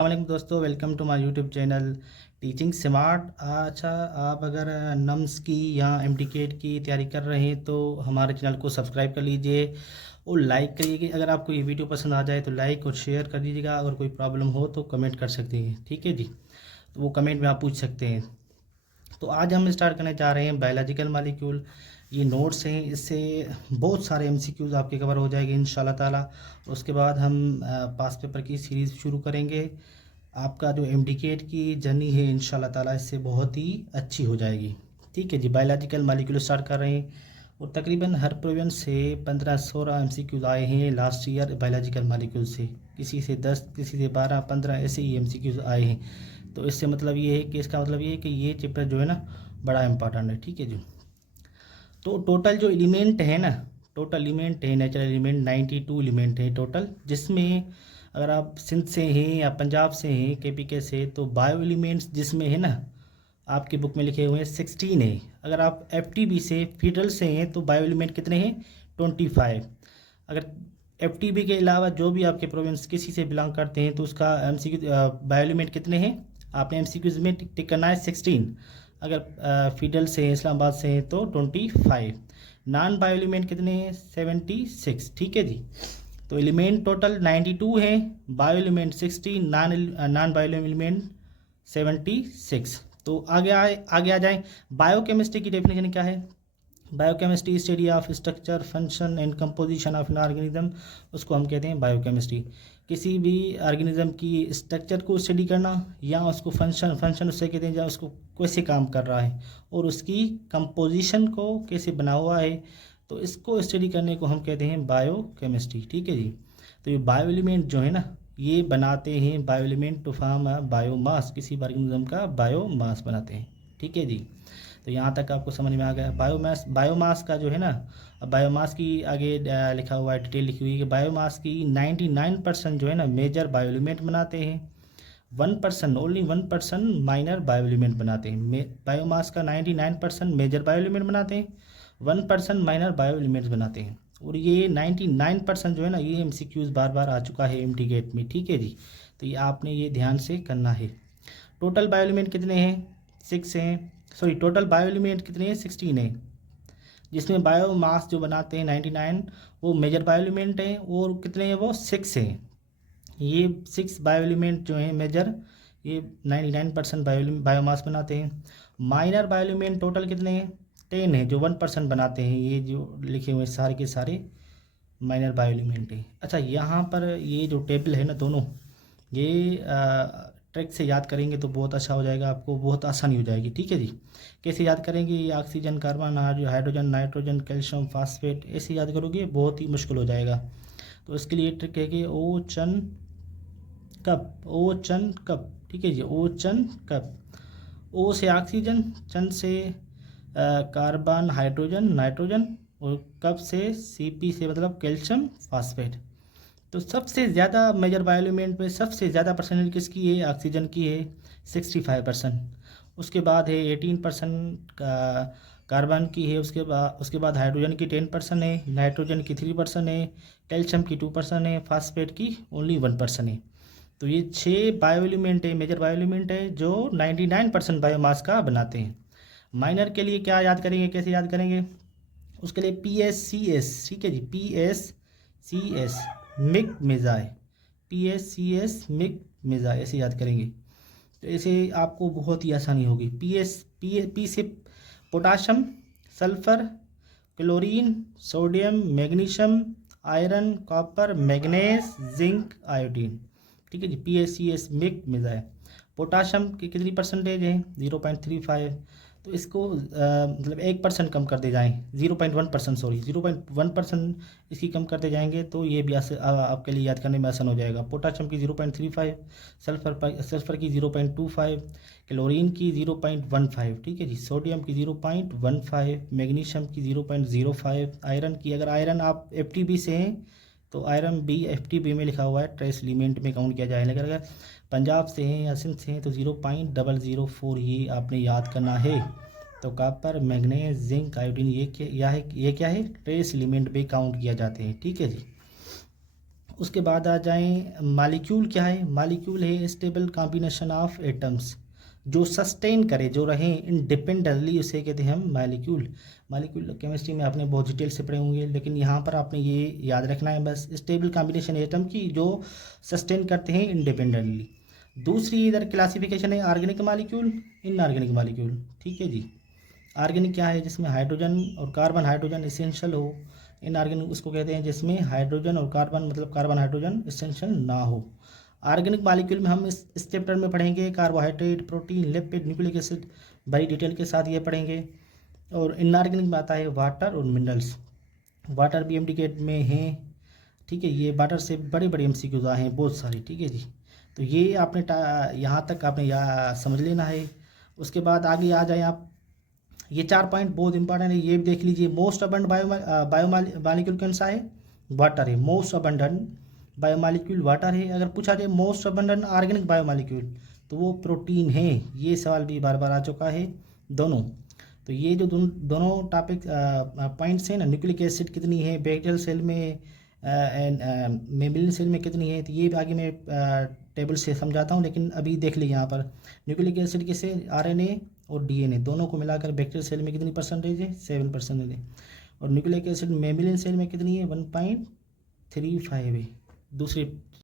वालेकुम दोस्तों, welcome to my YouTube channel teaching smart. अच्छा, आप अगर नम्स की या एमटीकेट की तैयारी कर रहे हैं तो हमारे चैनल को सब्सक्राइब कर लीजिए और लाइक करिए। अगर आपको ये वीडियो पसंद आ जाए तो लाइक और शेयर कर दीजिएगा। अगर कोई प्रॉब्लम हो तो कमेंट कर सकते हैं, ठीक है जी। तो वो कमेंट में आप पूछ सकते हैं। तो आज हम स्टार्ट करने जा रहे हैं बायोलॉजिकल मॉलिक्यूल। ये नोट्स हैं, इससे बहुत सारे एमसीक्यूज़ आपके कवर हो जाएंगे इंशाल्लाह ताला। उसके बाद हम पास पेपर की सीरीज़ शुरू करेंगे। आपका जो एमडीकेट की जर्नी है इंशाल्लाह ताला इससे बहुत ही अच्छी हो जाएगी, ठीक है जी। बायोलॉजिकल मॉलिक्यूल स्टार्ट कर रहे हैं और तकरीबन हर प्रोविजन से 15-16 एमसीक्यूज़ आए हैं लास्ट ईयर बायोलॉजिकल मॉलिक्यूल से। किसी से 10, किसी से 12-15 ऐसे ही एमसीक्यूज़ आए हैं। तो इससे मतलब ये है कि इसका मतलब ये है कि ये चैप्टर जो है ना बड़ा इंपॉर्टेंट है, ठीक है जी। तो टोटल जो एलिमेंट है ना, टोटल एलिमेंट है, नेचुरल एलिमेंट 92 एलिमेंट है टोटल। जिसमें अगर आप सिंध से हैं या पंजाब से हैं, केपीके से, तो बायो एलिमेंट्स जिसमें है ना आपकी बुक में लिखे हुए हैं 16 है। अगर आप एफटीबी से फेडरल से हैं तो बायो एलिमेंट कितने हैं? 25। अगर एफटीबी के अलावा जो भी आपके प्रोविंस किसी से बिलोंग करते हैं तो उसका एमसीक्यू बायो एलिमेंट कितने हैं आपने एमसीक्यूज में टिक करना है 16। अगर फेडरल से हैं, इस्लामाबाद से हैं तो 25। नॉन बायो एलिमेंट कितने हैं? 76, ठीक है जी। तो एलिमेंट टोटल 92 है, bio element 16, non bio element 76। तो आगे आ जाए। बायोकेमिस्ट्री की डेफिनेशन क्या है? Biochemistry study of structure, function and composition of an organism, उसको हम कहते हैं बायोकेमिस्ट्री। किसी भी ऑर्गेनिज्म की स्ट्रक्चर को स्टडी करना या उसको फंक्शन उससे कहते हैं, या उसको कैसे काम कर रहा है और उसकी कंपोजिशन को कैसे बना हुआ है, तो इसको स्टडी करने को हम कहते हैं बायोकेमिस्ट्री, ठीक है जी। तो ये बायो एलिमेंट जो है ना ये बनाते हैं bio element to form biomass, किसी ऑर्गेनिज्म का बायोमास बनाते हैं, ठीक है जी। तो यहाँ तक आपको समझ में आ गया। बायोमास का जो है ना, बायोमास की आगे लिखा हुआ है, डिटेल लिखी हुई है कि बायोमास की 99% जो है ना मेजर बायो एलिमेंट बनाते हैं। 1%, ओनली 1% माइनर बायो एलिमेंट बनाते हैं। बायोमास का 99% मेजर बायो एलिमेंट बनाते हैं, 1% माइनर बायो एलिमेंट्स बनाते हैं। और ये 99% जो है ना ये एमसीक्यूज़ बार बार आ चुका है एमटीकेट में, ठीक है जी। तो ये आपने ये ध्यान से करना है। टोटल बायो एलिमेंट कितने हैं? 6 हैं। सॉरी, टोटल बायो एलिमेंट कितने हैं? 16 है। जिसमें बायो मास जो बनाते हैं 99 वो मेजर बायो एलिमेंट हैं, और कितने हैं वो? 6 हैं। ये 6 बायो एलिमेंट जो हैं मेजर, ये 99% बायोमास बनाते हैं। माइनर बायो एलिमेंट टोटल कितने हैं? 10 है, जो 1% बनाते हैं। ये जो लिखे हुए सारे के सारे माइनर बायो एलिमेंट है। अच्छा, यहाँ पर ये जो टेबल है ना दोनों, ये ट्रिक से याद करेंगे तो बहुत अच्छा हो जाएगा, आपको बहुत आसानी हो जाएगी, ठीक है जी। कैसे याद करेंगे? ये oxygen, carbon, hydrogen, nitrogen, calcium, phosphate, ऐसे याद करोगे बहुत ही मुश्किल हो जाएगा। तो इसके लिए ट्रिक है कि ओचन कप, ठीक है जी। ओचन कप, ओ से ऑक्सीजन, चन से कार्बन, हाइड्रोजन, नाइट्रोजन, और कप से सीपी से मतलब कैल्शियम फास्फेट। तो सबसे ज़्यादा मेजर बायो एलिमेंट में सबसे ज़्यादा परसेंटेज किसकी है? ऑक्सीजन की है, 65%। उसके बाद है 18% का कार्बन की है। उसके बाद हाइड्रोजन की 10% है, नाइट्रोजन की 3% है, कैल्शियम की 2% है, फास्फेट की ओनली 1% है। तो ये 6 बायो एलिमेंट है, मेजर बायो एलिमेंट है जो 99% बायोमास का बनाते हैं। माइनर के लिए क्या याद करेंगे, कैसे याद करेंगे? उसके लिए PSCS, ठीक है जी। PSCS मिक मेजाए, PSCS मिक मेजाए, ऐसे याद करेंगे तो ऐसे आपको बहुत ही आसानी होगी। पी से potassium, sulphur, chlorine, sodium, magnesium, iron, copper, manganese, zinc, iodine, ठीक है जी। PSCS मिक मेजाए। पोटाशियम की कितनी परसेंटेज है? 0.35। तो इसको मतलब 1% कम कर दे जाएँ, 0.1%, सॉरी 0.1% इसकी कम करते जाएंगे तो ये भी आपके लिए याद करने में आसान हो जाएगा। पोटाशियम की 0.35, सल्फर की 0.25, क्लोरीन की 0.15, ठीक है जी। सोडियम की 0.15, मैग्नीशियम की 0.05, आयरन की, अगर आयरन आप एफटीबी से हैं तो आयरन भी एफटीबी में लिखा हुआ है, ट्रेस एलिमेंट में काउंट किया जाए। लेकिन अगर पंजाब से हैं या सिंध से हैं तो 0.004 ये आपने याद करना है। तो कॉपर, मैग्नीज, जिंक, आयोडीन ये क्या है? ट्रेस एलिमेंट में काउंट किया जाते हैं, ठीक है जी। उसके बाद आ जाएं मालिक्यूल क्या है। मालिक्यूल है स्टेबल कॉम्बिनेशन ऑफ एटम्स, जो सस्टेन करे, जो रहे इंडिपेंडेंटली, उसे कहते हैं हम मालिक्यूल। मालिक्यूल केमिस्ट्री में आपने बहुत डिटेल से पढ़े होंगे, लेकिन यहाँ पर आपने ये याद रखना है बस, स्टेबल कॉम्बिनेशन एटम की जो सस्टेन करते हैं इंडिपेंडेंटली। दूसरी इधर क्लासिफिकेशन है ऑर्गेनिक मालिक्यूल, इनऑर्गेनिक मालिक्यूल। ठीक है जी। ऑर्गेनिक क्या है, जिसमें हाइड्रोजन और कार्बन हाइड्रोजन इसेंशियल हो। इनऑर्गेनिक उसको कहते हैं जिसमें हाइड्रोजन और कार्बन, मतलब कार्बन हाइड्रोजन इसेंशियल ना हो। ऑर्गेनिक मालिक्यूल में हम इस चैप्टर में पढ़ेंगे carbohydrate, protein, lipid, nucleic acid, बड़ी डिटेल के साथ ये पढ़ेंगे। और इनऑर्गेनिक में आता है वाटर और मिनरल्स। वाटर भी एमडीकेट में हैं। ठीक है, ये वाटर से बड़े बड़े एमसीक्यूज आए हैं बहुत सारे। ठीक है जी। तो ये आपने यहाँ तक आपने समझ लेना है। उसके बाद आगे आ जाए आप, ये 4 पॉइंट बहुत इंपॉर्टेंट है, ये भी देख लीजिए। मोस्ट अबंड बायोमालिक्यूल कौन सा है, वाटर है। मोस्ट अबंडन बायोमालिक्यूल वाटर है। अगर पूछा जाए मोस्ट अबंडन ऑर्गेनिक बायोमालिक्यूल, तो वो प्रोटीन है। ये सवाल भी बार बार आ चुका है दोनों। तो ये जो दोनों टॉपिक पॉइंट्स हैं ना, न्यूक्लिक एसिड कितनी है बैक्टीरियल सेल में एंड मेम्ब्रेन सेल में कितनी है, तो ये आगे मैं टेबल से समझाता हूँ। लेकिन अभी देख लीजिए यहाँ पर न्यूक्लिक एसिड किसे, आरएनए और डीएनए दोनों को मिलाकर बैक्टीरियल सेल में कितनी परसेंटेज है, 7% है। और न्यूक्लिक एसिड मेम्ब्रेन सेल में कितनी है, 1.35 है। दूसरी